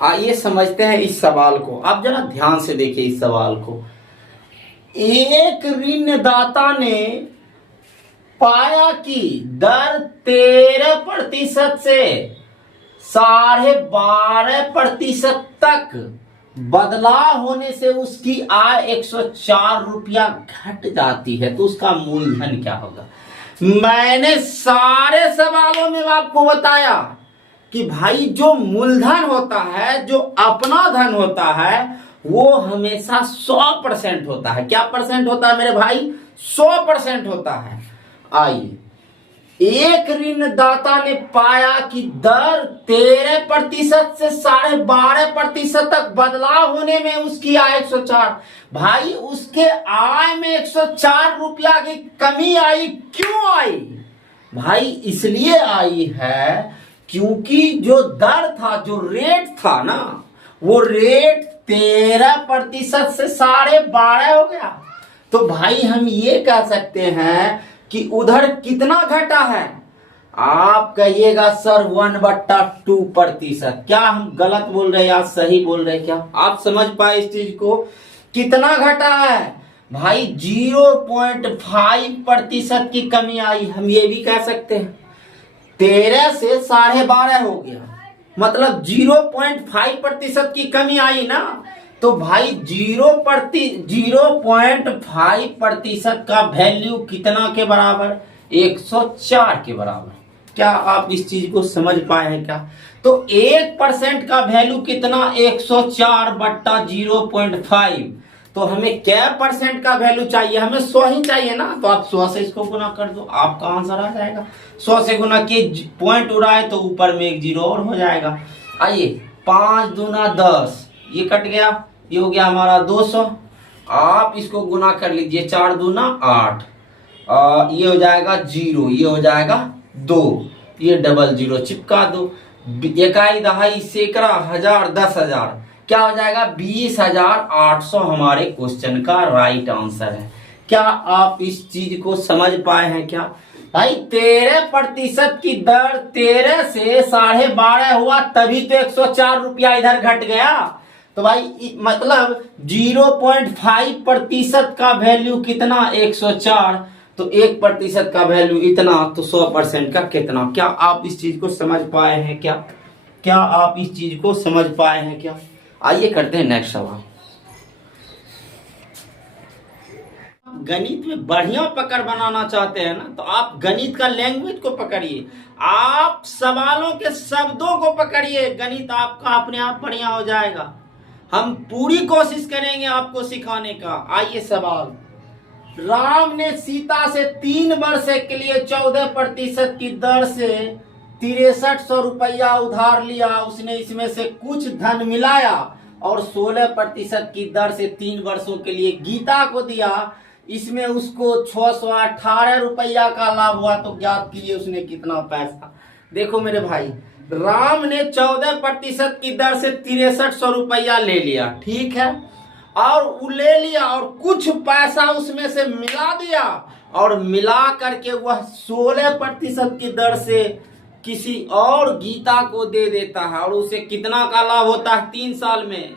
आइए समझते हैं इस सवाल को। आप जरा ध्यान से देखिए इस सवाल को। एक ऋणदाता ने पाया कि दर 13% से 12.5% तक बदलाव होने से उसकी आय 104 रुपया घट जाती है, तो उसका मूलधन क्या होगा। मैंने सारे सवालों में आपको बताया कि भाई जो मूलधन होता है, जो अपना धन होता है, वो हमेशा 100% होता है। क्या परसेंट होता है मेरे भाई? 100% होता है। आइए, एक ऋणदाता ने पाया कि दर 13% से 12.5% तक बदलाव होने में उसकी आय 104। भाई उसके आय में 104 रुपया की कमी आई। क्यों आई भाई? इसलिए आई है क्योंकि जो दर था, जो रेट था ना, वो रेट 13% से 12.5 हो गया। तो भाई हम ये कह सकते हैं कि उधर कितना घटा है। आप कहिएगा सर 1/2%। क्या हम गलत बोल रहे हैं या सही बोल रहे हैं? क्या आप समझ पाए इस चीज को? कितना घटा है भाई? 0.5% की कमी आई। हम ये भी कह सकते हैं 13 से 12.5 हो गया, मतलब 0.5% की कमी आई ना। तो भाई 0.5% का वैल्यू कितना के बराबर? 104 के बराबर। क्या आप इस चीज को समझ पाए हैं क्या? तो 1% का वैल्यू कितना? 104/0.5। तो हमें क्या परसेंट का वैल्यू चाहिए? हमें 100 ही चाहिए ना। तो आप 100 से इसको गुना कर दो, आपका आंसर आ जाएगा। 100 से गुना किए, पॉइंट उड़ाए तो ऊपर में एक जीरो और हो जाएगा। आइए, 5 दूना 10, ये कट गया, ये हो गया हमारा 200। आप इसको गुना कर लीजिए, 4 दूना 8, ये हो जाएगा 0, ये हो जाएगा 2, ये डबल 0 चिपका दो। इकाई, दहाई, सैकड़ा, हजार, 10,000, क्या हो जाएगा? 20,800 हमारे क्वेश्चन का राइट आंसर है। क्या आप इस चीज को समझ पाए हैं क्या भाई? 13% की दर 13 से 12.5 हुआ, तभी तो 104 रुपया इधर घट गया। तो भाई मतलब 0.5% का वैल्यू कितना? 104। तो 1% का वैल्यू इतना, तो 100% का कितना? क्या आप इस चीज को समझ पाए हैं क्या? क्या आप इस चीज को समझ पाए हैं क्या? आइए करते हैं नेक्स्ट सवाल। गणित में बढ़िया पकड़ बनाना चाहते हैं ना, तो आप गणित का लैंग्वेज को पकड़िए, आप सवालों के शब्दों को पकड़िए, गणित आपका अपने आप बढ़िया हो जाएगा। हम पूरी कोशिश करेंगे आपको सिखाने का। आइए सवाल। राम ने सीता से 3 वर्ष के लिए 14% की दर से 6300 रुपया उधार लिया। उसने इसमें से कुछ धन मिलाया और 16% की दर से 3 वर्षों के लिए गीता को दिया। इसमें उसको 618 रुपया का लाभ हुआ। तो ज्ञात कीजिए उसने कितना पैसा। देखो मेरे भाई, राम ने 14% की दर से 6300 रुपया ले लिया, ठीक है, और वो ले लिया और कुछ पैसा उसमें से मिला दिया, और मिला करके वह 16% की दर से किसी और गीता को दे देता है, और उसे कितना का लाभ होता है 3 साल में?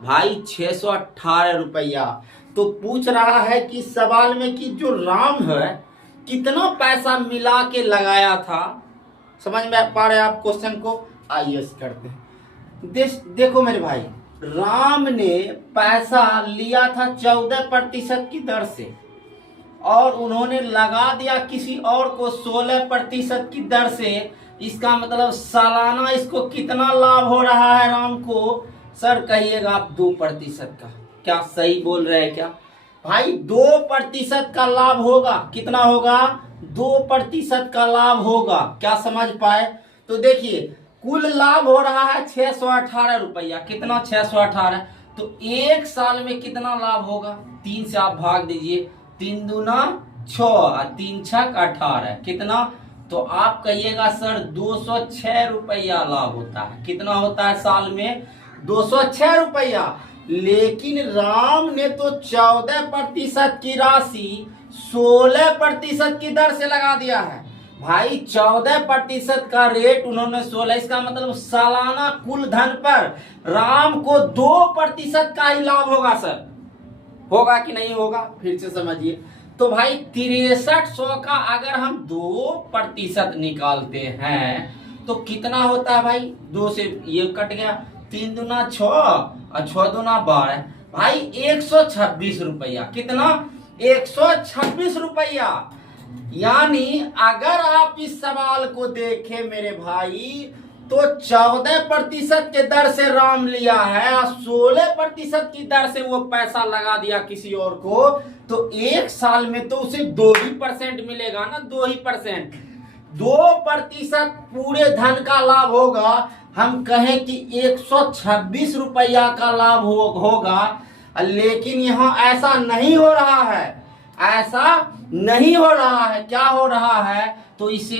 भाई 618 रुपया। तो पूछ रहा है कि सवाल में कि जो राम है कितना पैसा मिला के लगाया था। समझ में पा रहे आप क्वेश्चन को? आइए करते हैं। देखो मेरे भाई, राम ने पैसा लिया था 14% की दर से, और उन्होंने लगा दिया किसी और को 16% की दर से। इसका मतलब सालाना इसको कितना लाभ हो रहा है राम को? सर कहिएगा आप 2% का। क्या सही बोल रहे हैं क्या भाई? 2% का लाभ होगा। कितना होगा? 2% का लाभ होगा। क्या समझ पाए? तो देखिए, कुल लाभ हो रहा है 618 रुपया। कितना? 618। तो 1 साल में कितना लाभ होगा? 3 से आप भाग दीजिए, 3 दूना 6, 3 छक 18, कितना? तो आप कहिएगा सर 206 रुपया लाभ होता है। कितना होता है साल में? 206 रुपया। लेकिन राम ने तो 14% की राशि 16% की दर से लगा दिया है। भाई 14% का रेट उन्होंने 16, इसका मतलब सालाना कुल धन पर राम को 2% का ही लाभ होगा सर। होगा कि नहीं होगा, फिर से समझिए। तो भाई 6300 का अगर हम 2% निकालते हैं तो कितना होता है भाई, 2 से ये कट गया, 3 दूना 6 और 6 दूना 12, भाई 126 रुपया। कितना, 126 रुपया। यानी अगर आप इस सवाल को देखें मेरे भाई, तो 14% के दर से राम लिया है और 16% की दर से वो पैसा लगा दिया किसी और को, तो 1 साल में तो उसे 2% मिलेगा ना, 2%। 2% पूरे धन का लाभ होगा। हम कहें कि 126 रुपया का लाभ होगा, लेकिन यहाँ ऐसा नहीं हो रहा है, ऐसा नहीं हो रहा है। क्या हो रहा है, तो इसे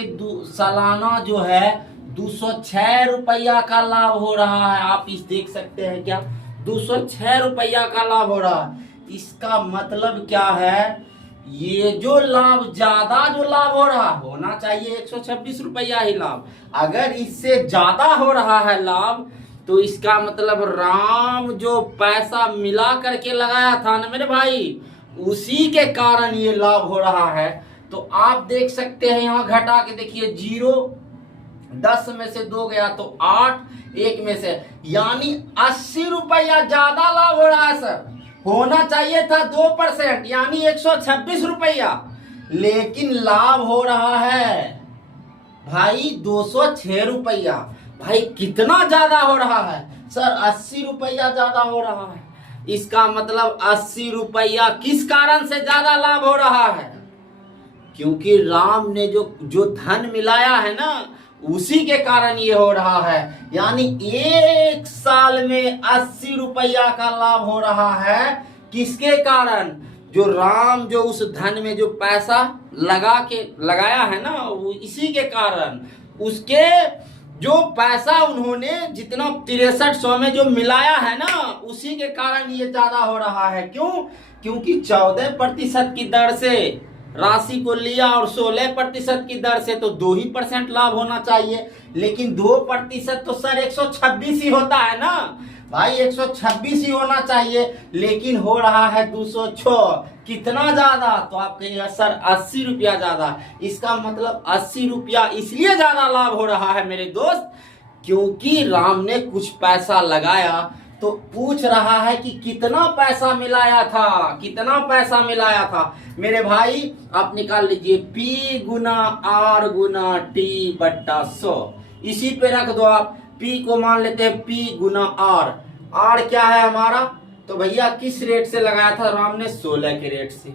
सालाना जो है 206 रुपया का लाभ हो रहा है। आप इस देख सकते हैं क्या, 206 रुपया का लाभ हो रहा है। इसका मतलब क्या है, ये जो लाभ, ज्यादा जो लाभ हो रहा, होना चाहिए 126 रुपया ही लाभ। अगर इससे ज्यादा हो रहा है लाभ, तो इसका मतलब राम जो पैसा मिला करके लगाया था ना मेरे भाई, उसी के कारण ये लाभ हो रहा है। तो आप देख सकते हैं, यहाँ घटा के देखिए, 0 10 में से 2 गया तो 8, 1 में से, यानी 80 रुपया ज्यादा लाभ हो रहा है सर। होना चाहिए था 2%, यानी 126 रुपया, लेकिन लाभ हो रहा है भाई 206 रुपया। भाई कितना ज्यादा हो रहा है सर, 80 रुपया ज्यादा हो रहा है। इसका मतलब 80 रुपया किस कारण से ज्यादा लाभ हो रहा है, क्योंकि राम ने जो धन मिलाया है ना, उसी के कारण ये हो रहा है। यानी 1 साल में 80 रुपया का लाभ हो रहा है। किसके कारण, जो राम जो उस धन में जो पैसा लगाया है ना, वो इसी के कारण, उसके जो पैसा उन्होंने जितना 6300 में जो मिलाया है ना, उसी के कारण ये ज्यादा हो रहा है। क्यों, क्योंकि 14% की दर से राशि को लिया और 16% की दर से, तो 2% लाभ होना चाहिए। लेकिन 2% तो सर 126 ही होता है ना भाई, 126 ही होना चाहिए, लेकिन हो रहा है 206। कितना ज्यादा, तो आप कहिएगा सर 80 रुपया ज्यादा। इसका मतलब 80 रुपया इसलिए ज्यादा लाभ हो रहा है मेरे दोस्त, क्योंकि राम ने कुछ पैसा लगाया। तो पूछ रहा है कि कितना पैसा मिलाया था, कितना पैसा मिलाया था मेरे भाई। आप निकाल लीजिए, P गुना R गुना T बट्टा 100, इसी पे रख दो आप। P को मान लेते हैं P गुना R। R क्या है हमारा, तो भैया किस रेट से लगाया था राम ने, 16 के रेट से,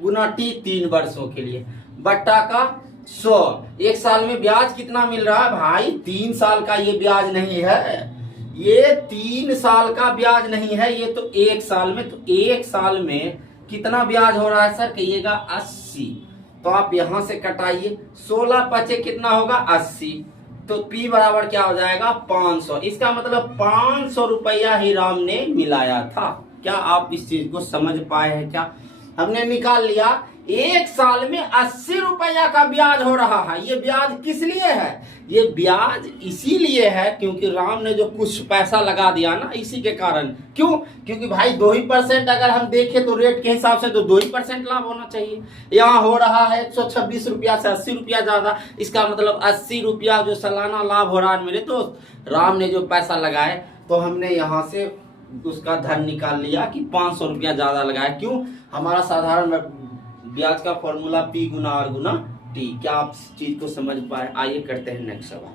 गुना T 3 वर्षों के लिए, बट्टा का 100। 1 साल में ब्याज कितना मिल रहा है भाई, 3 साल का ये ब्याज नहीं है, ये 3 साल का ब्याज नहीं है, ये तो 1 साल में। तो 1 साल में कितना ब्याज हो रहा है सर, कहिएगा 80। तो आप यहां से कटाइए, 16 पचे कितना होगा 80, तो P बराबर क्या हो जाएगा 500। इसका मतलब 500 रुपया ही राम ने मिलाया था। क्या आप इस चीज को समझ पाए हैं क्या, हमने निकाल लिया 1 साल में 80 रुपया का ब्याज हो रहा है। ये ब्याज किस लिए है, ये ब्याज इसीलिए है क्योंकि राम ने जो कुछ पैसा लगा दिया ना, इसी के कारण। क्यों, क्योंकि भाई 2% अगर हम देखें तो रेट के हिसाब से तो 2% लाभ होना चाहिए। यहाँ हो रहा है 126 रुपया से 80 रुपया ज्यादा। इसका मतलब 80 रुपया जो सालाना लाभ हो रहा है मेरे दोस्त, राम ने जो पैसा लगाए, तो हमने यहाँ से उसका धन निकाल लिया कि 500 रुपया ज्यादा लगाया। क्यों, हमारा साधारण ब्याज का फॉर्मूला P गुना R गुना T। क्या आप इस चीज को समझ पाए, आइए करते हैं नेक्स्ट सवाल।